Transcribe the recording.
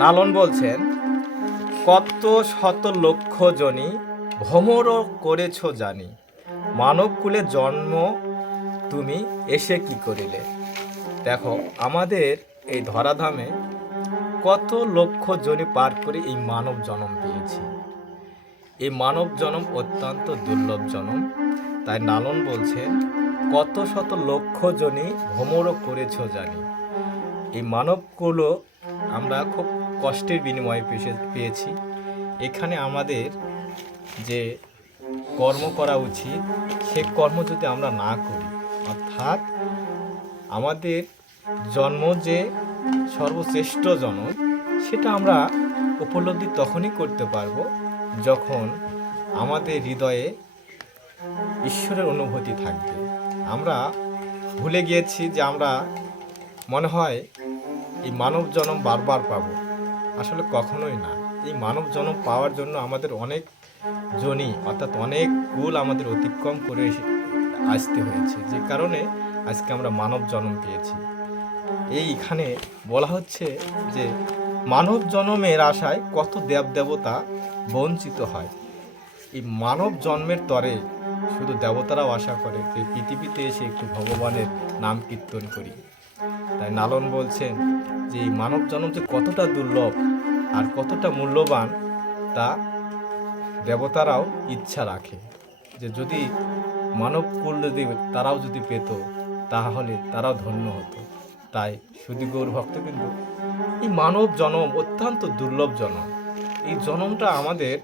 লালন বলছেন, কত শত লক্ষ জনি ভ্রমর করেছ জানি, মানব কুলে জন্ম তুমি এসে কি করিলে। দেখো, আমাদের এই ধরাধামে কত লক্ষ জনি পার করে এই মানব জন্ম পেয়েছি। এই মানব জন্ম অত্যন্ত দুর্লভ জন্ম। তাই লালন বলছেন, কত শত লক্ষ জনি ভ্রমর করেছ জানি। এই মানবগুলো আমরা খুব কষ্টের বিনিময়ে পেয়েছি। এখানে আমাদের যে কর্ম করা উচিত, সে কর্ম যদি আমরা না করি, অর্থাৎ আমাদের জন্ম যে সর্বশ্রেষ্ঠ জন্ম, সেটা আমরা উপলব্ধি তখনই করতে পারবো যখন আমাদের হৃদয়ে ঈশ্বরের অনুভূতি থাকবে। আমরা ভুলে গিয়েছি যে আমরা মনে হয় এই মানব জন্ম বারবার পাবো। আসলে কখনোই না। এই মানব জন্ম পাওয়ার জন্য আমাদের অনেক জনি, অর্থাৎ অনেক কুল আমাদের অতিক্রম করে আসতে হয়েছে, যে কারণে আজকে আমরা মানব জন্ম পেয়েছি। এইখানে বলা হচ্ছে যে মানব জন্মের আশায় কত দেবদেবতা বঞ্চিত হয়। এই মানব জন্মের তরে শুধু দেবতারাও আশা করে যে পৃথিবীতে এসে একটু ভগবানের নাম কীর্তন করি। তাই লালন বলছেন যে এই মানব জন্ম যে কতটা দুর্লভ আর কতটা মূল্যবান, তা দেবতারাও ইচ্ছা রাখে যে যদি মানব কুল যদি তারাও যদি পেত, তাহলে তারাও ধন্য হতো। তাই সুধী গৌর ভক্তবৃন্দ, এই মানব জন্ম অত্যন্ত দুর্লভ জন্ম। এই জন্মটা আমাদের